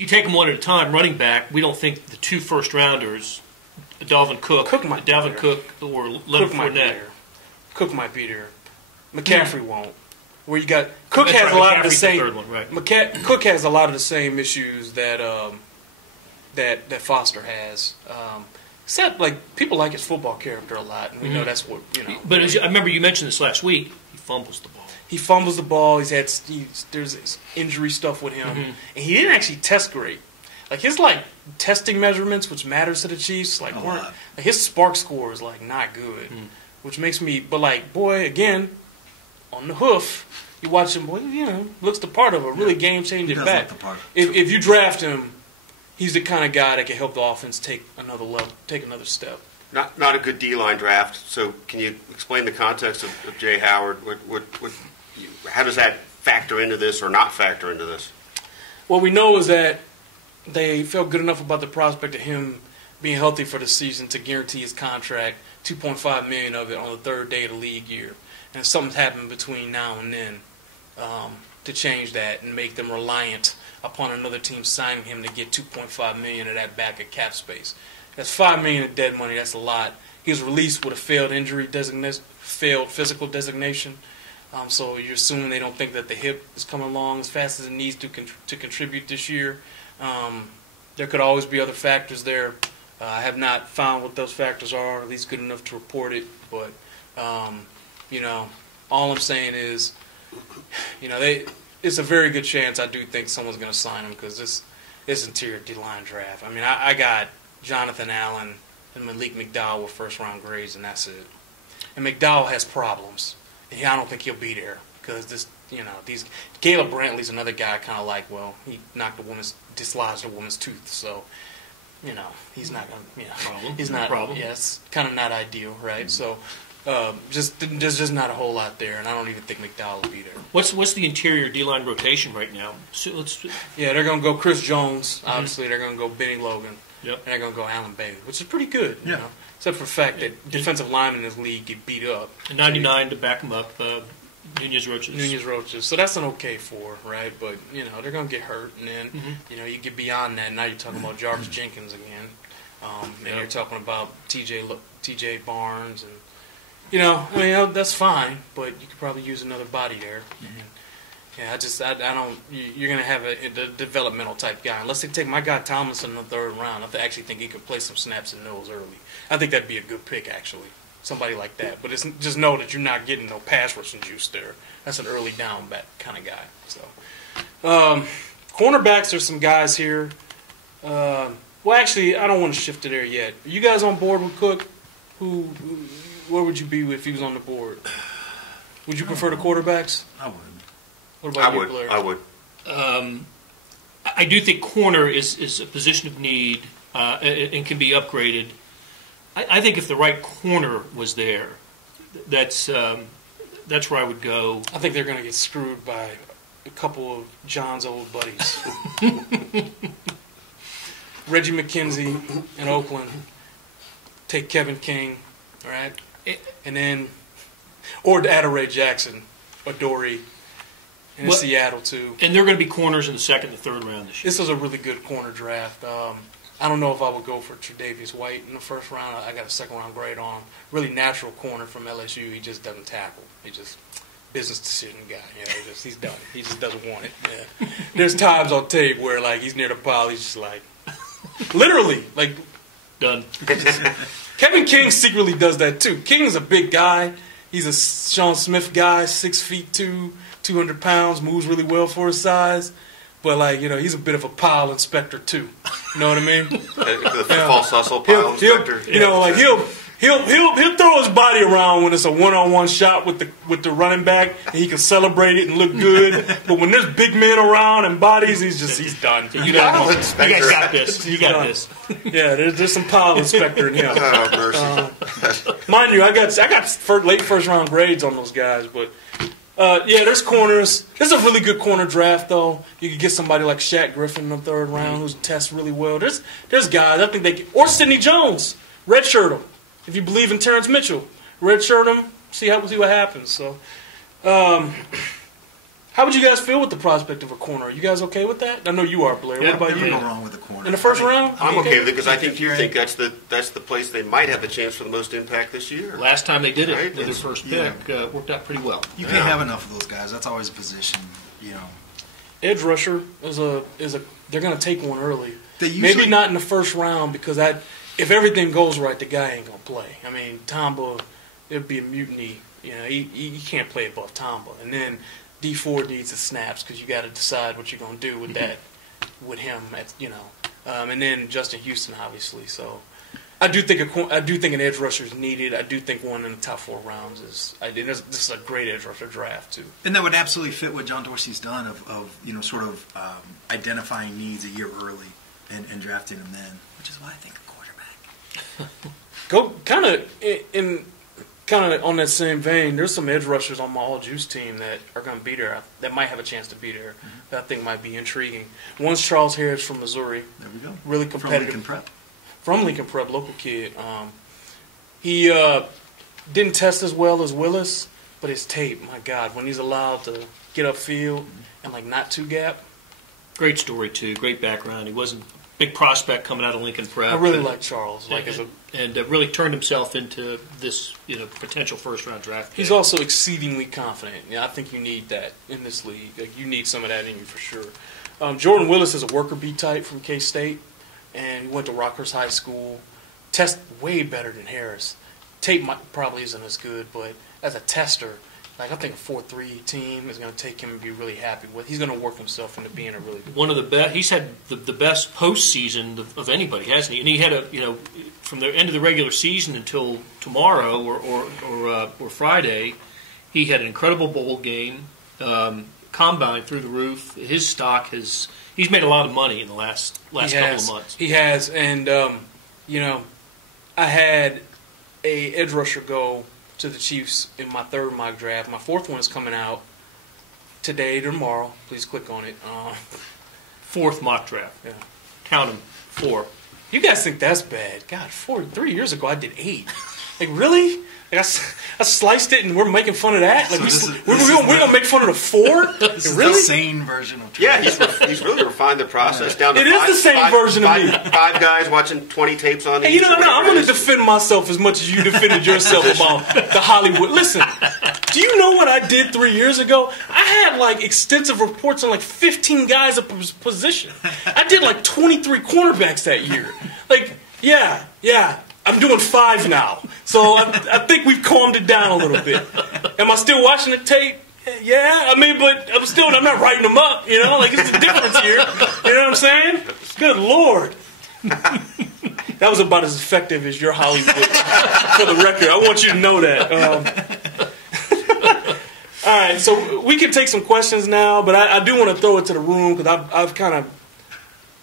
you take them one at a time, running back, we don't think the 2 first-rounders, Dalvin Cook or Leonard Fournette. Cook might be there. McCaffrey won't. Where you got Cook has a lot of the same. The third one, right. Cook has a lot of the same issues that that Foster has. Except like people like his football character a lot, and we know that's what you know. But I remember you mentioned this last week. He fumbles the ball. He fumbles the ball. There's injury stuff with him, and he didn't actually test great. Like his testing measurements, which matters to the Chiefs, weren't. Like his spark score is not good, which makes me. But boy, again, on the hoof, you watch him. Boy, looks the part of a really game changing back. If you draft him, he's the kind of guy that can help the offense take another level, take another step. Not a good D-line draft. So can you explain the context of Jay Howard? How does that factor into this or not factor into this? What we know is that they felt good enough about the prospect of him being healthy for the season to guarantee his contract, $2.5 million of it on the 3rd day of the league year. And something's happened between now and then to change that and make them reliant upon another team signing him to get $2.5 million of that back at cap space. That's $5 million of dead money. That's a lot. He was released with a failed injury designation, failed physical designation. So you're assuming they don't think that the hip is coming along as fast as it needs to contribute this year. There could always be other factors there. I have not found what those factors are, at least good enough to report it. But all I'm saying is, it's a very good chance I do think someone's going to sign him because this interior D-line draft. I mean, I got Jonathan Allen and Malik McDowell with first-round grades, and that's it. And McDowell has problems, and I don't think he'll be there because Caleb Brantley's another guy kind of he dislodged a woman's tooth, so he's not going to he's not problem. Yeah, it's kind of not ideal, right? So. There's just not a whole lot there, and I don't even think McDowell will be there. What's the interior D-line rotation right now? They're going to go Chris Jones. Obviously, they're going to go Benny Logan. Yep. And they're going to go Alan Bailey, which is pretty good. Yeah. Except for the fact that defensive linemen in this league get beat up. And 99 to back them up, Nunez Roaches. So that's an okay for, right? But, they're going to get hurt, and then, you get beyond that. Now you're talking about Jarvis Jenkins again. And you're talking about T.J. Barnes and... that's fine, but you could probably use another body there. I don't. You're going to have a developmental type guy unless they take my guy Tomlinson in the 3rd round. I actually think he could play some snaps in those early. I think that'd be a good pick actually, somebody like that. But just know that you're not getting no pass rushing juice there. That's an early down back kind of guy. So, cornerbacks, there's some guys here. Well, actually, I don't want to shift to there yet. Are you guys on board with Cook? Where would you be if he was on the board? Would you prefer the quarterbacks? I would. What about you, Blair? I would. I do think corner is a position of need and can be upgraded. I think if the right corner was there, that's where I would go. I think they're going to get screwed by a couple of John's old buddies. Reggie McKenzie in Oakland. Take Kevin King, all right? And then, or Adoree Jackson, or Dory, in Seattle too. And they're going to be corners in the 2nd and 3rd round this year. This is a really good corner draft. I don't know if I would go for Tre'Davious White in the 1st round. I got a 2nd round grade on him. Really natural corner from LSU. He just doesn't tackle. He just business decision guy. He's done. He just doesn't want it. Yeah. There's times on tape where he's near the pile. He's just literally done. Kevin King secretly does that too. King is a big guy. He's a Sean Smith guy, 6'2", 200 pounds, moves really well for his size. But he's a bit of a pile inspector too. You know what I mean? The false hustle pile inspector. He'll throw his body around when it's a one-on-one shot with the running back, and he can celebrate it and look good. But when there's big men around and bodies, he's done. You guys got this. You got this. Yeah, there's some pile inspector in him. Oh, mercy. Mind you, I got late 1st round grades on those guys, but there's corners. This is a really good corner draft, though. You could get somebody like Shaq Griffin in the 3rd round who tests really well. There's guys I think they can, or Sidney Jones, redshirt him. If you believe in Terrence Mitchell, redshirt him, see what happens. So, How would you guys feel with the prospect of a corner? Are you guys okay with that? I know you are, Blair. Yeah, what about Never you? go wrong with a corner. In the first round? I'm okay with it because I think If you you're think that's the place they might have the chance for the most impact this year. Last time they did it Right. with their first Yeah. pick, worked out pretty well. You can't have enough of those guys. That's always a position, you know. Edge rusher is a they're going to take one early. They usually, Maybe not in the first round because if everything goes right, the guy ain't going to play. I mean, Tamba, it'd be a mutiny. You know, he can't play above Tamba. And then D4 needs the snaps because you got to decide what you're going to do with that, with him. And then Justin Houston, obviously. So I do think an edge rusher is needed. I do think one in the top 4 rounds is. This is a great edge rusher draft too. and that would absolutely fit what John Dorsey's done of sort of identifying needs a year early and drafting them then, which is why I think a quarterback. Go kind of on that same vein. There's some edge rushers on my All Juice team that are going to be there. That might have a chance to be there. That I think might be intriguing. One's Charles Harris from Missouri. There we go. Really From competitive. Lincoln Prep. From Lincoln Prep, local kid. He didn't test as well as Willis, but his tape, my God, when he's allowed to get upfield and not two gap. Great story too. Great background. He wasn't a big prospect coming out of Lincoln Prep. I really like Charles. And really turned himself into this potential first round draft pick. He's also exceedingly confident. Yeah, I think you need that in this league. You need some of that in you for sure. Jordan Willis is a worker bee type from K-State, and he went to Rockhurst High School. Test way better than Harris. Tape probably isn't as good, but as a tester, I think a 4-3 team is going to take him and be really happy with. He's going to work himself into being a really good one of the best. He's had the best postseason of anybody, hasn't he? And he had from the end of the regular season until tomorrow or Friday, he had an incredible bowl game, combine through the roof. His stock he's made a lot of money in the last couple of months. He has, and I had a edge rusher go to the Chiefs in my 3rd mock draft. My 4th one is coming out today, tomorrow. Please click on it. 4th mock draft. Yeah. Count them, 4. You guys think that's bad? God, 3 years ago I did 8. Really? I sliced it and we're making fun of that? We're going to make fun of the 4? This is Really? the sane version of Yeah, he's really refined the process down to It is the same version of me. 5 guys watching 20 tapes on Hey, each. I'm going to defend myself as much as you defended yourself about the Hollywood. Listen, do you know what I did 3 years ago? I had extensive reports on 15 guys at position. I did 23 cornerbacks that year. Yeah. I'm doing 5 now. So I think we've calmed it down a little bit. Am I still watching the tape? Yeah. But I'm not writing them up, it's a difference here. You know what I'm saying? Good Lord. That was about as effective as your Hollywood, for the record. I want you to know that. All right, so we can take some questions now, but I do want to throw it to the room because I've kind of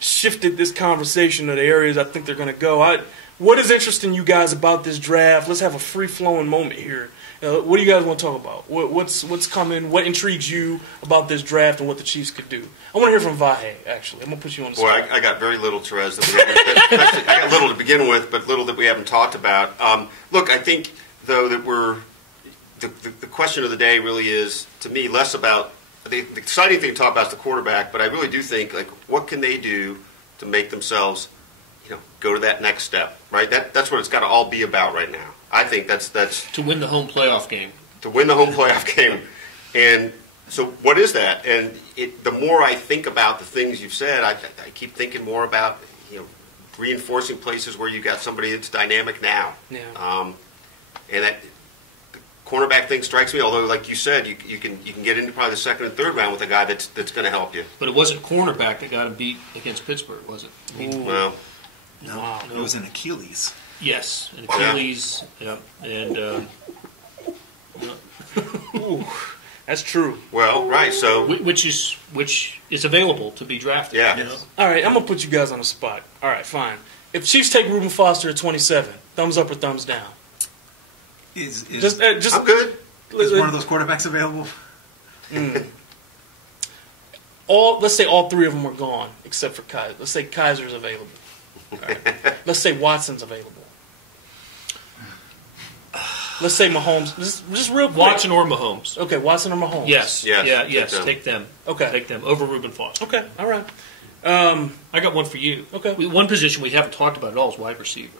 shifted this conversation to the areas I think they're going to go. What is interesting you guys about this draft? Let's have a free-flowing moment here. What do you guys want to talk about? What's coming? What intrigues you about this draft and what the Chiefs could do? I want to hear from Vahe, actually. I'm going to put you on the spot. Boy, I got very little, Terez. I got little to begin with, but little that we haven't talked about. Look, I think, though, that the question of the day really is, to me, less about the exciting thing to talk about is the quarterback, but I really do think, what can they do to make themselves go to that next step, right? That's what it's got to all be about right now. I think that's to win the home playoff game. To win the home playoff game. And so what is that? And the more I think about the things you've said, I keep thinking more about reinforcing places where you've got somebody that's dynamic now. Yeah. And that the cornerback thing strikes me, although like you said, you can get into probably the 2nd and 3rd round with a guy that's going to help you. But it wasn't cornerback that got him beat against Pittsburgh, was it? Well, No, Wow. it was an Achilles. Yes, an Achilles, and Ooh, that's true. well, right. So which is available to be drafted. Yeah. Yes. All right, I'm going to put you guys on the spot. All right, fine. If Chiefs take Reuben Foster at 27, thumbs up or thumbs down? Is I'm good. is one of those quarterbacks available? Let's say all 3 of them are gone, except for Kaiser. Let's say Kaiser's available. All right. Let's say Watson's available. let's say Mahomes, just real quick. Watson or Mahomes. Okay, Watson or Mahomes. Yes. Yes. Take them. Okay. Take them over Reuben Foster. Okay, all right. I got one for you. Okay. One position we haven't talked about at all is wide receiver.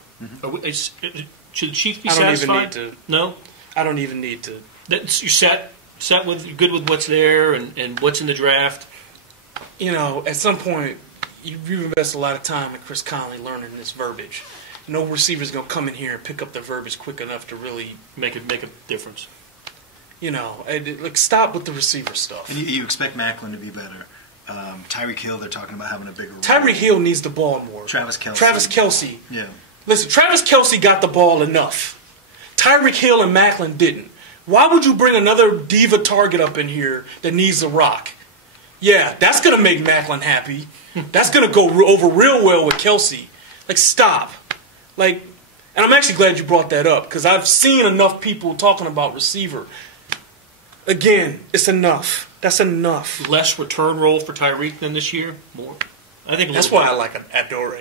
Should the Chiefs be I don't satisfied? even need to. No? I don't even need to. You're set with, you're good with what's there and what's in the draft? You know, at some point, you've invested a lot of time in Chris Conley learning this verbiage. No receiver's going to come in here and pick up the verbiage quick enough to really make a difference. You know, stop with the receiver stuff. And you expect Macklin to be better. Tyreek Hill, they're talking about having a bigger role. Tyreek Hill needs the ball more. Travis Kelce. Yeah. Listen, Travis Kelce got the ball enough. Tyreek Hill and Macklin didn't. Why would you bring another diva target up in here that needs a rock? Yeah, that's going to make Macklin happy. That's going to go over real well with Kelce. Stop. And I'm actually glad you brought that up because I've seen enough people talking about receiver. Again, it's enough. That's enough. Less return role for Tyreek than this year? More? I think that's why I like Adore.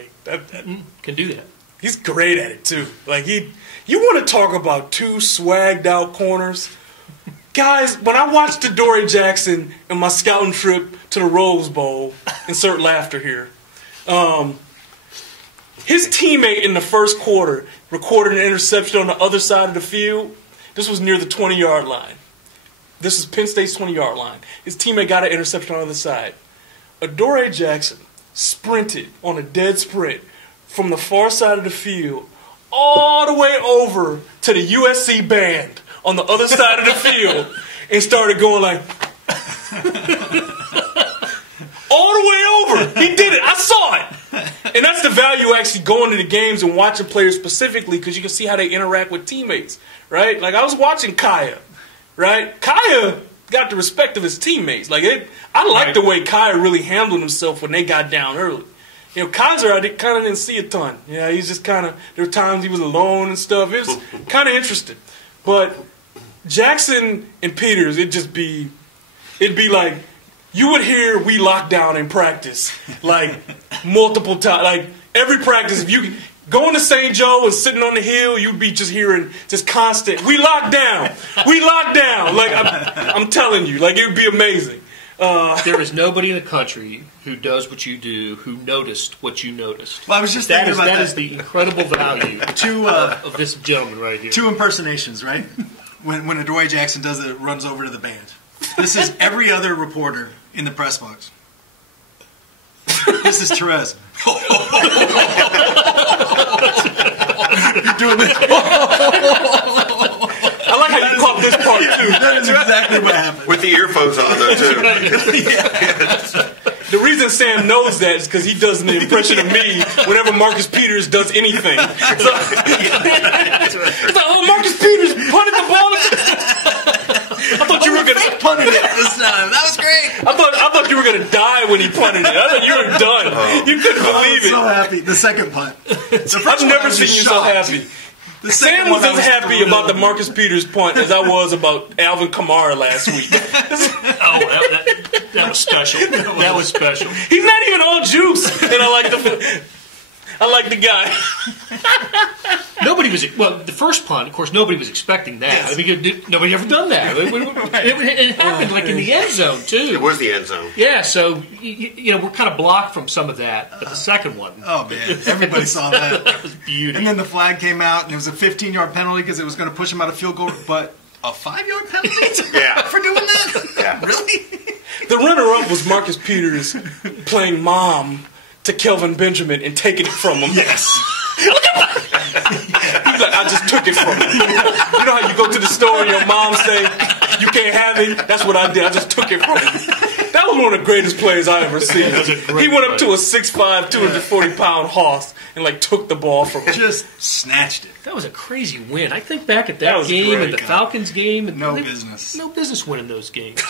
Can do that. He's great at it, too. You want to talk about two swagged out corners? Guys, when I watched Adore Jackson in my scouting trip to the Rose Bowl, insert laughter here, his teammate in the first quarter recorded an interception on the other side of the field. This was near the 20-yard line. This is Penn State's 20-yard line. His teammate got an interception on the other side. Adore Jackson sprinted on a dead sprint from the far side of the field all the way over to the USC band on the other side of the field and started going all the way over. He did it. I saw it. And that's the value actually going to the games and watching players specifically because you can see how they interact with teammates, right? I was watching Kaya, right? Kaya got the respect of his teammates. I like the way Kaya really handled himself when they got down early. You know, Kaiser, I kind of didn't see a ton. Yeah, he's just kind of, there were times he was alone and stuff. It was kind of interesting. But Jackson and Peters, it'd be like, you would hear we locked down in practice, multiple times. Every practice, if you going to St. Joe and sitting on the hill, you'd be just hearing just constant, we locked down. We locked down. I'm telling you, it would be amazing. There is nobody in the country who does what you do who noticed what you noticed. Well, I was just thinking about that. That is the incredible value of this gentleman right here. Two impersonations, right? When Adore Jackson does it, runs over to the band. This is every other reporter in the press box. This is Terez. You're doing this. I like how you caught this part, too. That is exactly what happened. With the earphones on, though, too. The reason Sam knows that is because he does an impression of me whenever Marcus Peters does anything. So, it's Marcus Peters punted the ball. I thought you were going to punted it this time. That was great. I thought you were going to die when he punted it. I thought you were done. You couldn't believe it. I was so happy. The second punt. I've never seen you so happy. Sam was as happy about the Marcus Peters punt as I was about Alvin Kamara last week. That was special. That was special. He's not even all juice, and I like the guy. The first punt, of course, nobody was expecting that. Yes. I mean, nobody ever done that. It happened in the end zone, too. It was the end zone. Yeah, so, we're kind of blocked from some of that, but the second one. Oh, man. Everybody saw that. That was beauty. And then the flag came out, and it was a 15-yard penalty because it was going to push him out of field goal, but a 5-yard penalty? Yeah. For doing that? Yeah. Really? The runner-up was Marcus Peters playing mom to Kelvin Benjamin and taking it from him. Yes. He's like, I just took it from him. You know how you go to the store and your mom say, you can't have it? That's what I did. I just took it from him. That was one of the greatest plays I ever seen. He went up to a 6'5", 240-pound hoss and took the ball from him. Just snatched it. That was a crazy win. I think back at that game and the Falcons game. No business. No business winning those games.